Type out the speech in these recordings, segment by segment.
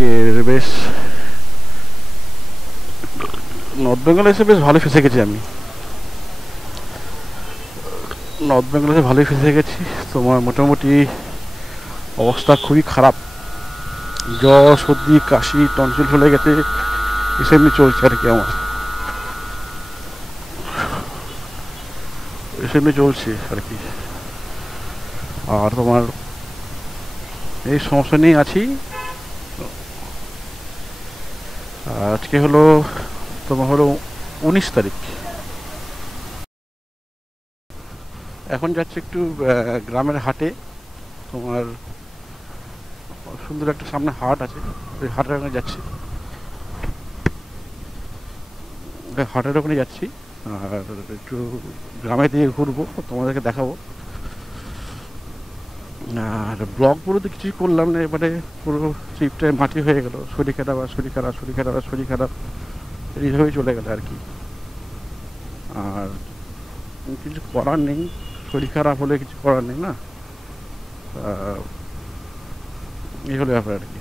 আজকে বেশ নর্থ বেঙ্গলে এসে বেশ ভালো ফেসে গেছি আমি। নর্থ বেঙ্গলে এসে ভালোই ফেসে গেছি। তোমার মোটামুটি অবস্থা খুবই খারাপ, জ্বর সর্দি কাশি টনসিল চলে গেছে, এসব নিয়ে চলছে আর কি। আমার এসব নিয়ে চলছে আর কি। আর তোমার এই সমস্যা নিয়ে আছি। আজকে হলো তোমার হলো 19 তারিখ। এখন যাচ্ছে একটু গ্রামের হাটে। তোমার সুন্দর একটা সামনে হাট আছে, ওই হাটের ওখানে যাচ্ছি, হাটের ওখানে যাচ্ছি। আর একটু গ্রামে দিয়ে ঘুরবো, তোমাদেরকে দেখাবো। আর ব্লগ পুরো তো কিছুই করলাম না, এবারে পুরো ট্রিপটায় মাটি হয়ে গেল। শরীর খারাপ আর শরীর খারাপ, শরীর খারাপ আর শরীর খারাপ, এইভাবেই চলে গেল আর কি। আর কিছু করার নেই, শরীর খারাপ হলে কিছু করার নেই না। এই হলো ব্যাপার আর কি।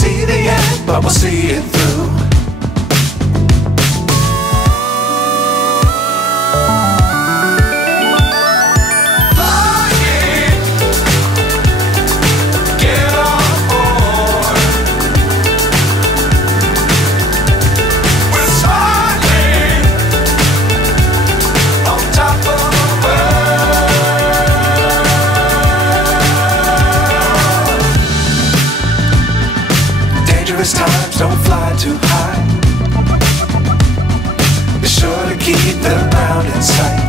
See the end, but we'll see it through. Flying, get on board. We're soaring on top of the world. Dangerous times, don't fly too high. Be sure to keep the ground in sight.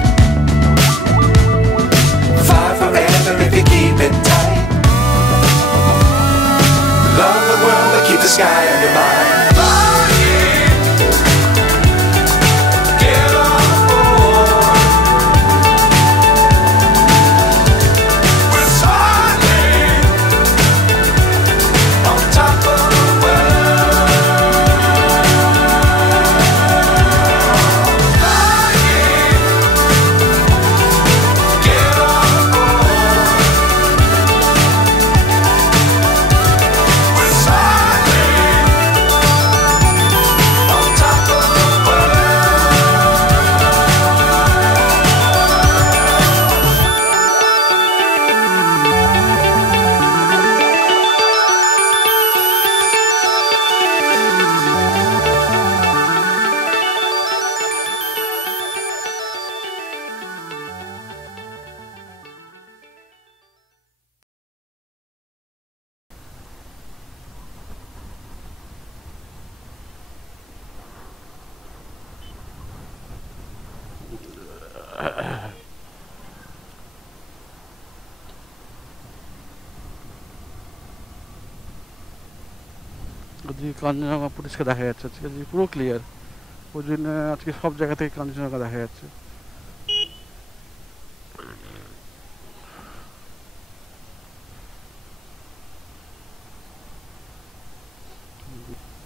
Fly forever if you keep it tight. Love the world, but keep the sky on your mind. Flying, get on board. We're soaring on top of the world. Flying, get on board. We're soaring on top of the world. ওদিকে কাঞ্চনজঙ্ঘা পরিষ্কার দেখা যাচ্ছে আজকে, পুরো clear. ওই জন্য আজকে সব জায়গা থেকে কাঞ্চনজঙ্ঘা দেখা যাচ্ছে।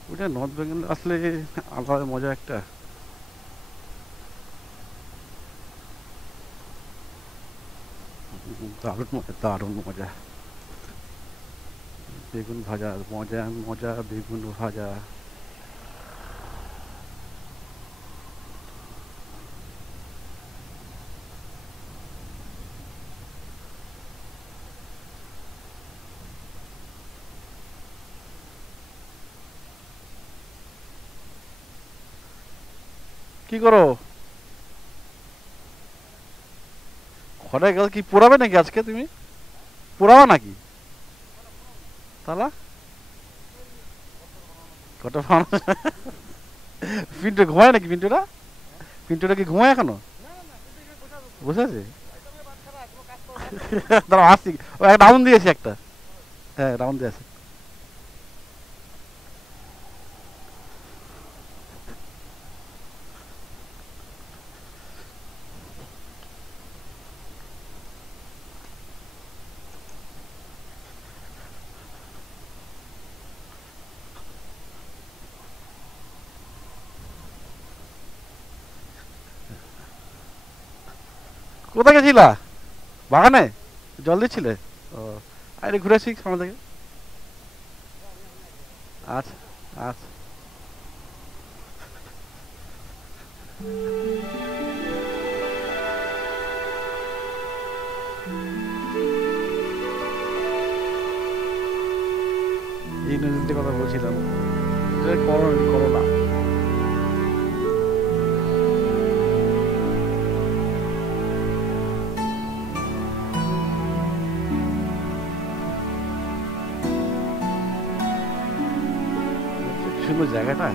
ওইটা নর্থ বেঙ্গল আসলে আলাদা মজা একটা। দারুণ মজা, দারুণ মজা। বেগুন ভাজা, মজা মজা বেগুন ভাজা। কি করো? ঘরে গেল কি পোড়াবে নাকি আজকে? তুমি পোড়াবা নাকি? তাহলে কটা পিন্টু ঘুমায় নাকি? পিন্টুটা কি ঘুমায় এখনো? বসে আছে? দাঁড়াও আসছি, ও একটা রাউন্ড দিয়েছে একটা। হ্যাঁ রাউন্ড দিয়েছে। কোথায় গেছিলা? বাগানে জল দিচ্ছিলে? ও, আরে ঘুরে আসি সামনে থেকে। আচ্ছা আচ্ছা। এই নদীটির কথা বলছিলাম, এটা করলা। কি সুন্দর জায়গাটা,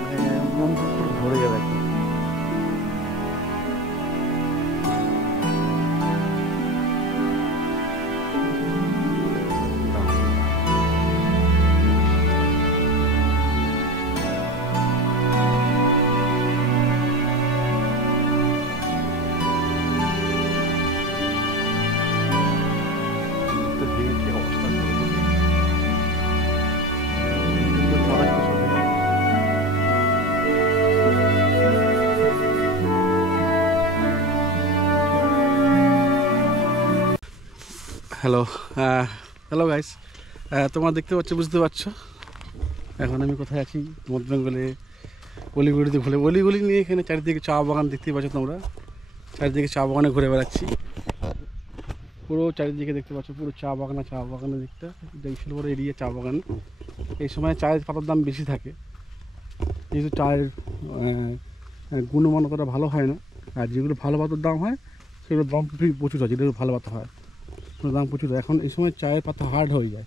মানে মন পুরো ভরে যাবে একদম। তো ভেঙে কি অবস্থা করে দিলি। কিন্তু চড়া কি সব ভেঙে। হ্যালো, হ্যালো গাইস, তোমরা দেখতে পাচ্ছ, বুঝতে পারছো এখন আমি কোথায় আছি? নর্থ বেঙ্গলে অলিগলিতে ঘুরে, অলিগলি নিয়ে এখানে চারিদিকে চা বাগান দেখতে পাচ্ছ তোমরা। চারিদিকে চা বাগানে ঘুরে বেড়াচ্ছি, পুরো চারিদিকে দেখতে পাচ্ছ পুরো চা বাগান, চা বাগানের দিকটা বিশাল বড় এরিয়া চা বাগান। এই সময় চায়ের পাতার দাম বেশি থাকে, যেহেতু চায়ের গুণমানটা ভালো হয় না। আর যেগুলো ভালো পাতার দাম হয় সেগুলোর দাম প্রচুর হয়, যেগুলো ভালো পাতা হয় সেগুলোর দাম প্রচুর হয়। এখন এই সময় চায়ের পাতা হার্ড হয়ে যায়,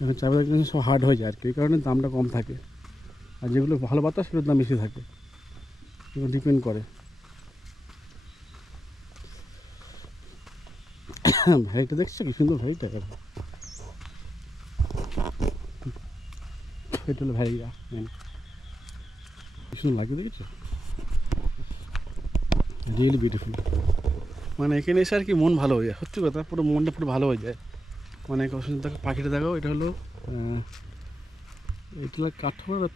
এখন চায়ের পাতা সব হার্ড হয়ে যায় আর কি, এই কারণে দামটা কম থাকে। আর যেগুলো ভালো পাতা সেগুলোর দাম বেশি থাকে, এগুলো ডিপেন্ড করে। ভ্যারিটা দেখছো কি সুন্দর ভ্যারিটা, এটা হলো ভ্যারিটা, কি সুন্দর লাগবে দেখেছো, রিয়েলি বিউটিফুল। মানে এখানে এসে আর কি মন ভালো হয়ে যায়, সত্যি কথা, পুরো মনটা পুরো ভালো হয়ে যায়। মানে অসুন্দর দেখো, পাখিটা দেখো, এটা হলো এটা কাঠঠোকরা।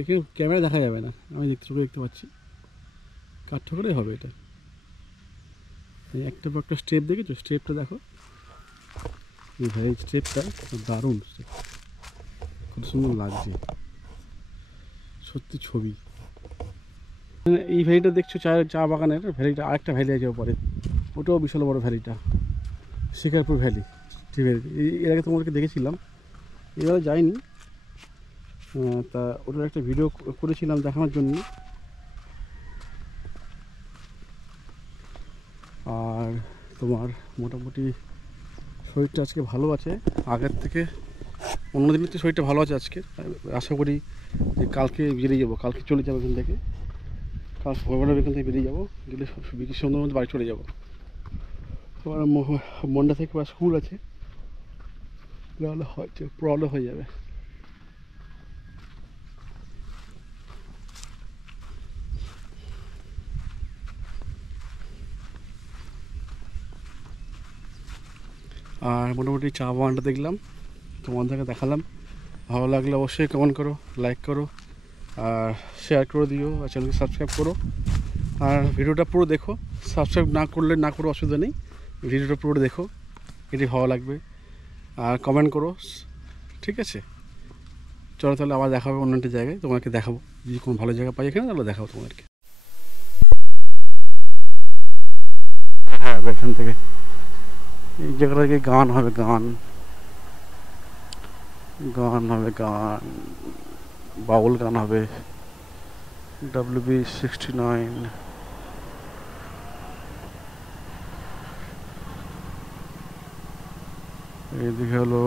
এখানে ক্যামেরা দেখা যাবে না, আমি দেখতে পাচ্ছি কাঠঠোকরাই হবে এটা। এই একটা পর একটা স্টেপ দেখেছো, স্টেপটা দেখো, এই ভাই স্টেপটা দারুণ, খুব সুন্দর লাগছে সত্যি ছবি। এই ভ্যালিটা দেখছো চা বাগানের ভ্যালিটা, আরেকটা ভ্যালি আছে ওপরে, ওটাও বিশাল বড় ভ্যালিটা, শিকারপুর ভ্যালি। ঠিক আছে, এর আগে তোমাদেরকে দেখেছিলাম, এবারে যাইনি। তা ওটার একটা ভিডিও করেছিলাম দেখানোর জন্য। আর তোমার মোটামুটি শরীরটা আজকে ভালো আছে আগের থেকে, অন্য দিনের তো শরীরটা ভালো আছে আজকে। আশা করি যে কালকে বেরিয়ে যাবো, কালকে চলে যাবো এখান থেকে, কাল ভোরবেলা এখান থেকে বেরিয়ে যাবো, গেলে বিকেল সন্ধ্যার মধ্যে বাড়ি চলে যাবো। তোমার মন্ডা থেকে বা স্কুল আছে, তাহলে হয়তো প্রবলেম হয়ে যাবে। আর মোটামুটি চা বাগানটা দেখলাম, তোমাদেরকে দেখালাম। ভালো লাগলে অবশ্যই কমেন্ট করো, লাইক করো, আর শেয়ার করে দিও, আর চ্যানেলকে সাবস্ক্রাইব করো। আর ভিডিওটা পুরো দেখো, সাবস্ক্রাইব না করলে না করো, অসুবিধা নেই, ভিডিওটা পুরো দেখো, এটি ভালো লাগবে। আর কমেন্ট করো, ঠিক আছে? চলো তাহলে আবার দেখা হবে অন্য একটা জায়গায়, তোমাকে দেখাবো যদি কোনো ভালো জায়গা পাই এখানে, তাহলে দেখাবো তোমাদেরকে। হ্যাঁ, এখান থেকে এই জায়গাটা থেকে গান হবে, গান হবে, গান বাউল গান হবে, WB69। এইদিকে হলো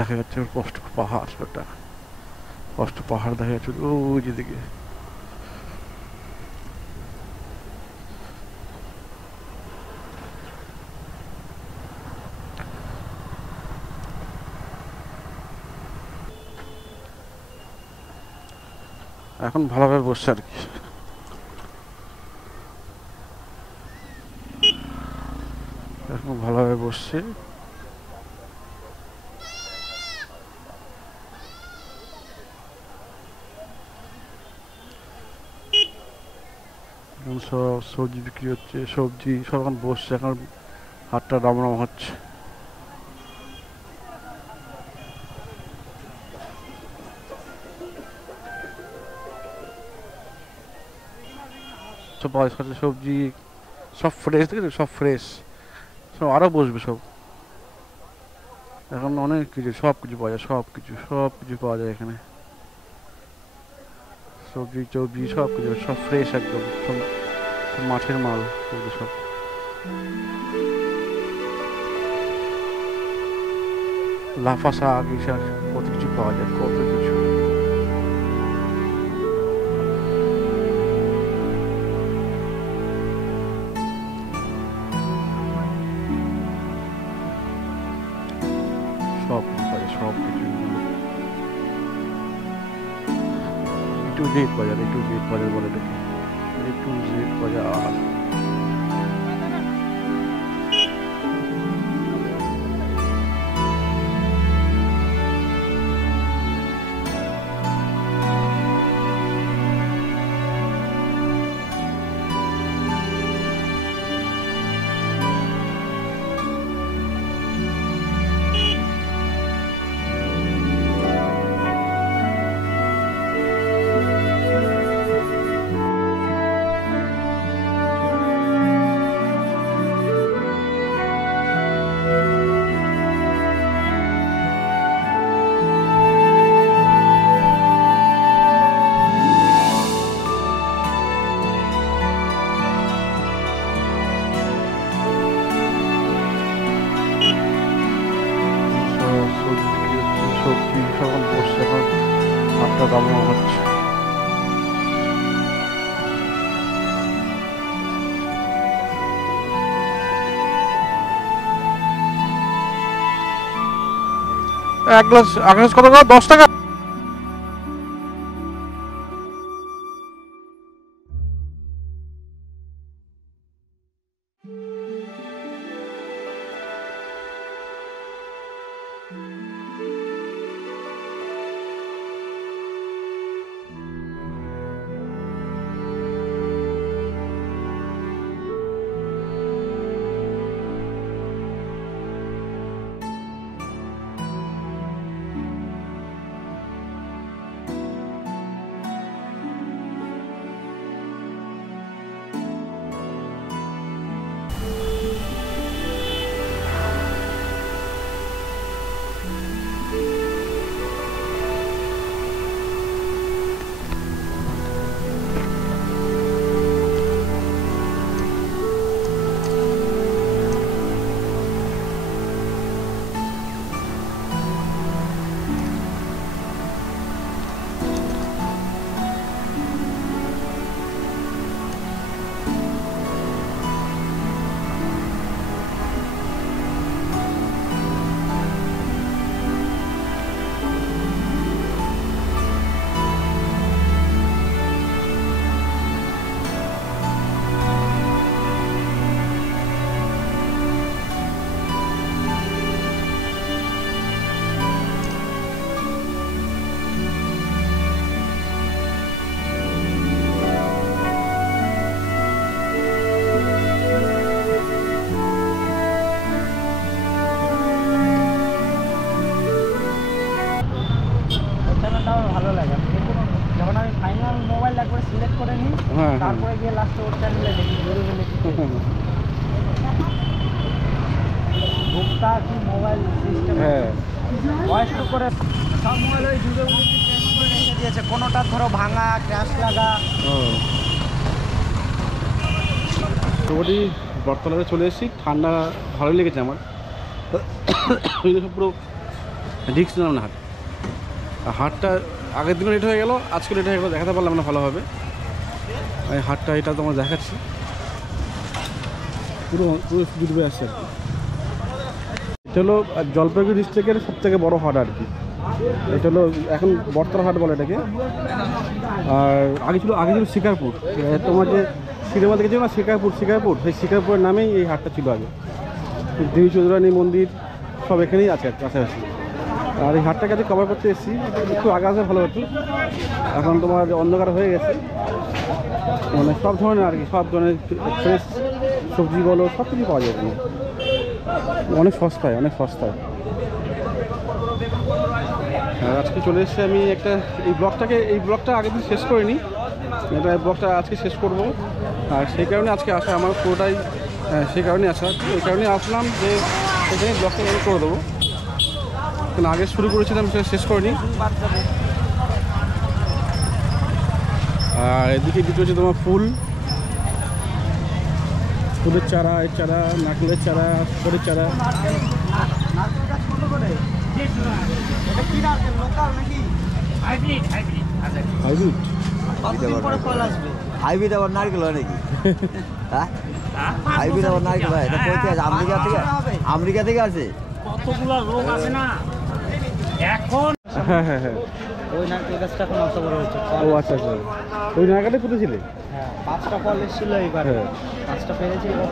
দেখা যাচ্ছে কষ্ট পাহাড়, ওটা কষ্ট পাহাড় দেখা যাচ্ছে ওই যেদিকে। এখন ভালোভাবে বসছে আর কি, এখন ভালোভাবে বসছে। সব সবজি বিক্রি হচ্ছে, সবজি সব এখন বসছে, এখন হাটটা রামরাম হচ্ছে। সব পাওয়া যাচ্ছে সবজি, সব ফ্রেশ, ঠিক আছে, সব ফ্রেশ, সব আরও বসবে সব। এখন অনেক কিছু, সব কিছু পাওয়া যায়, সব কিছু পাওয়া যায় এখানে। সবজি টবজি সব কিছু, সব ফ্রেশ একদম, সব সব মাঠের মাল এগুলো সব। লাফা শাক, এই শাক, কত কিছু পাওয়া যায়, কত কিছু। সব কিছু পাওয়া যায়, সব কিছু। এ টু জেড বাজার, এ টু জেড বাজার বলে এটাকে, এ টু জেড বাজার। সবজি বিক্রি হচ্ছে, সবজি সব এখন বসছে, এখন হাটটা রামরাম হচ্ছে। এক গ্লাস কত করে? 10 টাকা। ভালো লাগে যখন আমি ফাইনাল মোবাইল একবার সিলেক্ট করে নিই, তারপরে গিয়ে লাস্টে ওর চ্যানেলে দেখি ভোক্তা কি মোবাইল সিস্টেম ভয়েস টু করে সব মোবাইল ওই চেঞ্জ করে রেখে দিয়েছে, কোনোটা ধরো ভাঙা, ক্র্যাশ লাগা। মোটামুটি বটতলাতে চলে এসেছি, ঠান্ডা ভালোই লেগেছে আমার। পুরো রিক্স নিলাম না হাটটা আগের দিনও লেট হয়ে গেল, আজকে লেট হয়ে গেলো, দেখাতে পারলাম না ভালোভাবে। এই হাটটা এটা তোমার দেখাচ্ছি, পুরো পুরো ডুবে আসছে আর কি। এটা হলো জলপাইগুড়ি ডিস্ট্রিক্টের সবথেকে বড় হাট আর কি। এটা হলো এখন বটতলা হাট বলে এটাকে। আর আগে ছিল শিকারপুর, তোমার যে সিনেমা দেখেছো না শিকারপুর, সেই শিকারপুরের নামেই এই হাটটা ছিল আগে। দেবী চৌধুরানী মন্দির সব এখানেই আছে কাছাকাছি। আর এই হাটটাকে আজকে কভার করতে এসেছি, একটু আগে আসলে ভালো হতো। এখন তোমার অন্ধকার হয়ে গেছে, মানে সব ধরনের আর কি, সব ধরনের ফ্রেশ সবজি বলো সব কিছু পাওয়া যায় এখানে, অনেক সস্তায়, অনেক সস্তায়। আর আজকে চলে এসেছি আমি একটা এই ব্লগটা আগের দিন শেষ করিনি, এটা এই ব্লগটা আজকে শেষ করব। আর সেই কারণে আজকে আসা আমার পুরোটাই, সেই কারণে আসা, এই কারণে আসলাম যে সেখানে ব্লগটা এন্ড করে দেবো, কিন্তু আগে শুরু করেছিলাম সেটা শেষ করিনি। আর এদিকে দিতে হচ্ছে তোমার ফুলের চারা, এর চারা, নারকেলের চারা, সুপারির চারা। হাইব্রিড আবার নারকেল হয় নাকি? হ্যাঁ, হাইব্রিড আবার নারকেল হয়। এটা কইতে আছে আমেরিকা থেকে আসে। কতগুলো লোক আছে না এখন। হ্যাঁ হ্যাঁ হ্যাঁ, ওই নারকেল গাছটা এখন অত বড় হয়েছে। ও আচ্ছা আচ্ছা, ওই নারকেলটা পুঁতেছিলে? হ্যাঁ, 5টা ফল এসেছিল এবার, হ্যাঁ 5টা পেরেছি এবার।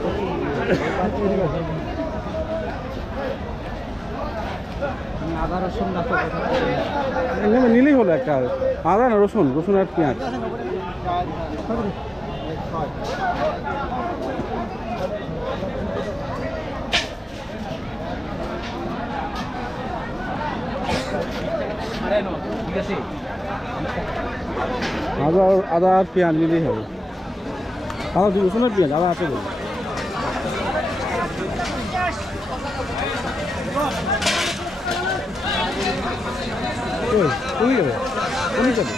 আদা রসুন না তো নিলেই হলো একটা, আদা না রসুন আর পেঁয়াজ। আদা আর পেঁয়াজ নিলেই হবে। আদা রসুন আর পেঁয়াজ, আদা আছে বলে। তুমি যাবে, তুমি যাবে,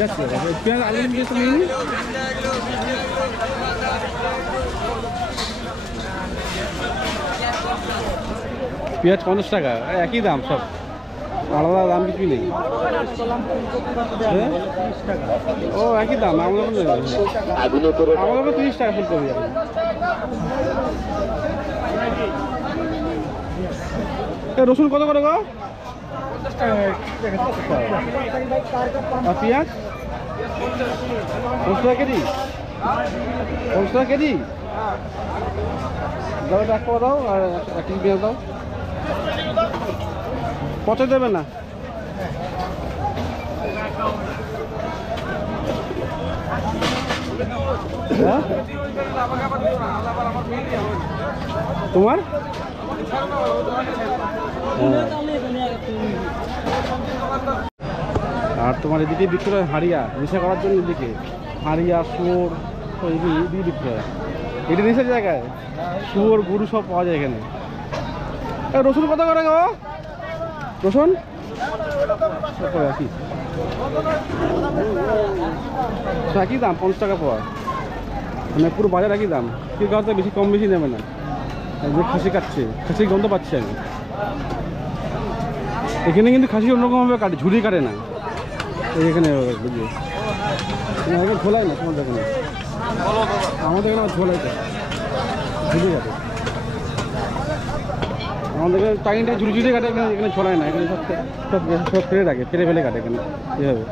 যাচ্ছি পেঁয়াজ আলু নিয়ে তুমি নিবি। পেঁয়াজ 50 টাকা, একই দাম সব, আলাদা দাম কিছুই নেই। ও একই দাম, আমাদের 30 টাকা ফুলকপি যাবে। রসুন কত করে গো? আর পেঁয়াজ 50 টাকা কেজি, 50 টাকা কেজি দাও, এক পাওয়া দাও আর 1 কেজি পেঁয়াজ দাও। পচে দেবে না? হ্যাঁ তোমার আর তোমার এদিকে বিক্রি হয় হাড়িয়া, নেশা করার জন্য এদিকে হাড়িয়া, শুয়োর, এদিকে বিক্রি হয়। এটা নেশার জায়গায় শুয়োর গরু সব পাওয়া যায় এখানে। রসুন কত করে গো? রসুন একই দাম, 50 টাকা পাওয়া, মানে পুরো বাজার একই দাম। কেউ কাউতে বেশি কম বেশি নেবে না। যে খাসি কাটছে, খাসির গন্ধ পাচ্ছি আমি এখানে, কিন্তু খাসি অন্যরকমভাবে কাটে, ঝুড়ি কাটে না এখানে, বুঝলি এখানে ঝোলাই না তোমার দোকানে, আমাদের এখানে ঝোলাই তো ঝুড়ি কাটে, আমাদের এখানে টাইমটা ঝুড়ি কাটে, এখানে ঝোলাই না, এখানে সব ফেলে রাখে, ফেলে কাটে এখানে এভাবে।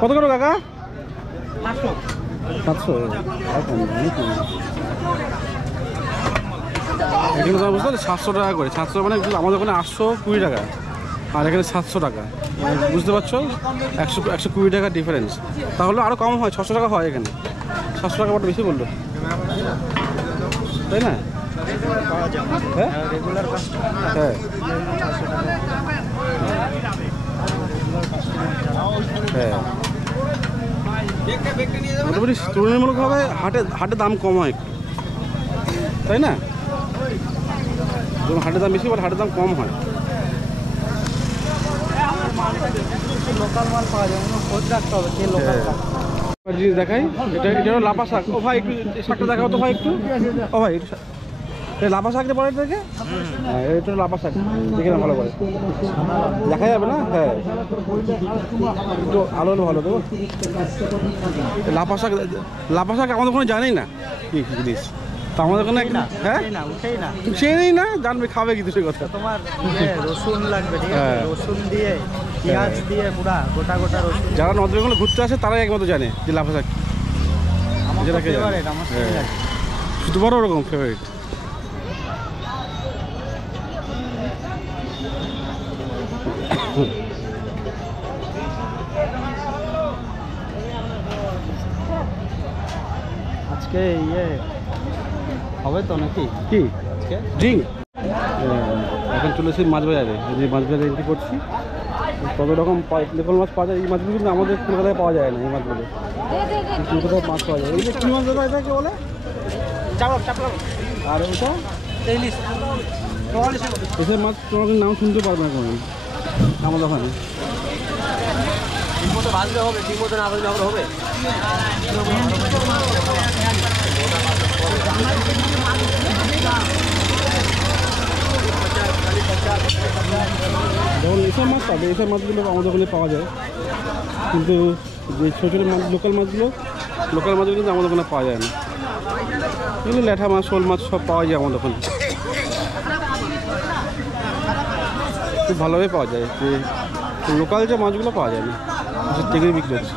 কত করে কাকা? 700। এখানে তো বুঝতে 700 টাকা করে, 700 মানে আমাদের ওখানে 820 টাকা, আর এখানে 700 টাকা, মানে বুঝতে পারছো 120 টাকা ডিফারেন্স। তাহলে আরও কম হয়, 600 টাকা হয় এখানে। 700 টাকা বড় বেশি বললো, তাই না? হ্যাঁ হ্যাঁ হ্যাঁ, মোটামুটি তুলনামূলকভাবে হাটে দাম কম হয় একটু, তাই না? হাটের দাম বেশি বলে হাটের দাম কম হয়। লোকাল মাল পাওয়া যায়, খোঁজ রাখতে হবে কে লোকাল জিনিস দেখাই, এটা হলো লাফা শাক। ও ভাই একটু শাকটা দেখাও তো ভাই একটু। ও ভাই লাফা শাকটা পরে থেকে, হ্যাঁ এটা লাফা শাক, দেখে না ভালো করে দেখা যাবে না? হ্যাঁ একটু আলো হলে ভালো দেবো। লাফা শাক আমাদের ওখানে জানেই না কি জিনিস, তো আমাদের ওখানে হ্যাঁ সে নেই না, জানবে খাবে কিন্তু সে কথা। তোমার রসুন লাগবে, ঠিক আছে? রসুন দিয়ে পেঁয়াজ দিয়ে পুরা গোটা রসুন। যারা নদীর ওখানে ঘুরতে আসে তারাই একমাত্র জানে যে লাফা শাক, যেটাকে শুধু বড় ওরকম ফেভারিট। আজকে ইয়ে হবে তো নাকি কি আজকে ড্রিঙ্ক? এখন চলেছি মাছ বাজারে, যে মাছ বাজারে এন্ট্রি করছি। কত রকম লোকাল মাছ পাওয়া যায়, এই মাছগুলো কিন্তু আমাদের কলকাতায় পাওয়া যায় না। এই মাছগুলো কলকাতায় মাছ পাওয়া যায়। এই যে কী মাছ দাদা এটাকে বলে? আর ওটা এসব মাছ তোমার নাম শুনতে পারবে না কোনো আমাদের ওখানে। ঠিক মতো ভাজলে হবে, ঠিক মতো না ভাজলে হবে। যখন এসব মাছ পাবে, এসব মাছগুলো আমাদের ওখানে পাওয়া যায়, কিন্তু যে ছোটো ছোটো মাছ লোকাল মাছগুলো কিন্তু আমাদের ওখানে পাওয়া যায় না। এগুলো ল্যাঠা মাছ, শোল মাছ সব পাওয়া যায় আমাদের ওখানে, খুব ভালোভাবে পাওয়া যায়। যে লোকাল যে মাছগুলো পাওয়া যায় না, থেকে বিক্রি হচ্ছে।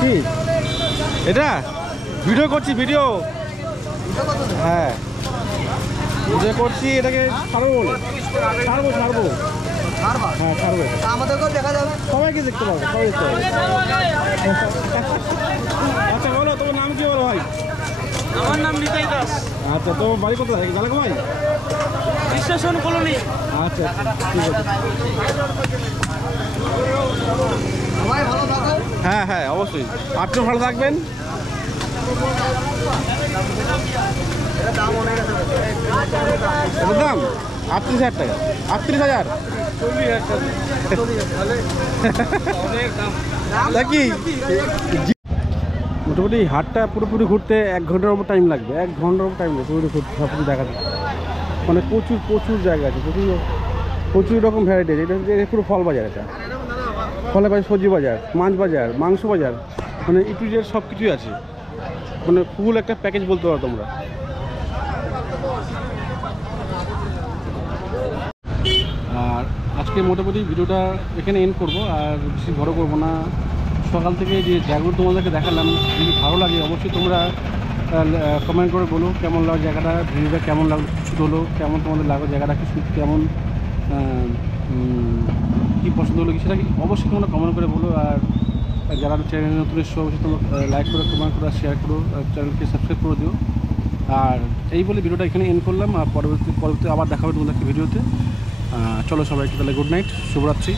কি এটা ভিডিও করছি, ভিডিও হ্যাঁ ভিডিও করছি, এটাকে ছাড়বো বলে ছাড়বো হ্যাঁ ছাড়বো, আমাদেরকেও দেখা যাবে, সবাইকে দেখতে পাবো, সবাই দেখতে পাবো। আচ্ছা বলো তোমার নাম কি বলো ভাই? আমার নাম নিতাই দাস, আচ্ছা তোমার বাড়ি কোথায় জানাকো ভাই? Station colony. আচ্ছা ঠিক আছে, সবাই ভালো থাকো। হ্যাঁ হ্যাঁ অবশ্যই, আপনিও ভালো থাকবেন। এটা দাম অনেক আছে, এটার দাম 38,000 টাকা। 38,000 নাকি? মোটামুটি হাটটা পুরোপুরি ঘুরতে 1 ঘন্টার উপর টাইম লাগবে, 1 ঘন্টার উপর টাইম লাগবে পুরোপুরি ঘুরতে, সব কিছু দেখাতে। মানে প্রচুর জায়গা আছে, প্রচুর রকম ভ্যারাইটি আছে। এটা পুরো ফল বাজার, এটা ফলের বাজার, সবজি বাজার, মাছ বাজার, মাংস বাজার, মানে ই টু জেড সব কিছুই আছে। মানে ফুল একটা প্যাকেজ বলতে পারো তোমরা। আর আজকে মোটামুটি ভিডিওটা এখানে এন্ড করবো, আর বেশি বড় করবো না। সকাল থেকে যে জায়গাগুলো তোমাদেরকে দেখালাম, যদি ভালো লাগে অবশ্যই তোমরা কমেন্ট করে বলো কেমন লাগলো জায়গাটা, ভিডিওটা কেমন লাগলো, ছোটো হলো কেমন তোমাদের লাগলো জায়গাটা, কি কেমন কী পছন্দ হলো কি, সেটা অবশ্যই তোমরা কমেন্ট করে বলো। আর যারা চ্যানেল নতুন এসছো অবশ্যই তোমরা লাইক করো, কমেন্ট করো, শেয়ার করো, চ্যানেলকে সাবস্ক্রাইব করে দিও। আর এই বলে ভিডিওটা এখানে এন্ড করলাম, আর পরবর্তী আবার দেখা হবে তোমাদেরকে ভিডিওতে। চলো সবাইকে তাহলে গুড নাইট, শুভরাত্রি।